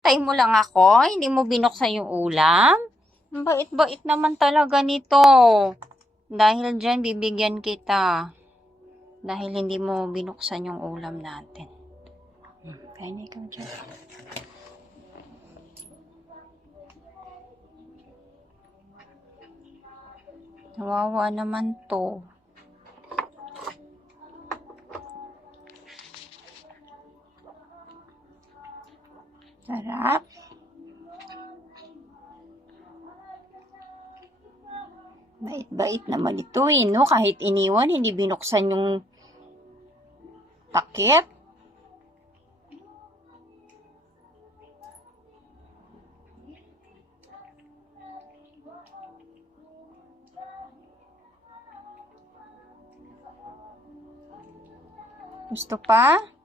Tay mo lang ako, hindi mo binuksan yung ulam? Ang bait-bait naman talaga nito. Dahil dyan, bibigyan kita. Dahil hindi mo binuksan yung ulam natin. Kaya na ikaw dyan. Kawawa naman to. Sarap. Bait-bait naman ito eh, no? Kahit iniwan, hindi binuksan yung takip. Gusto pa?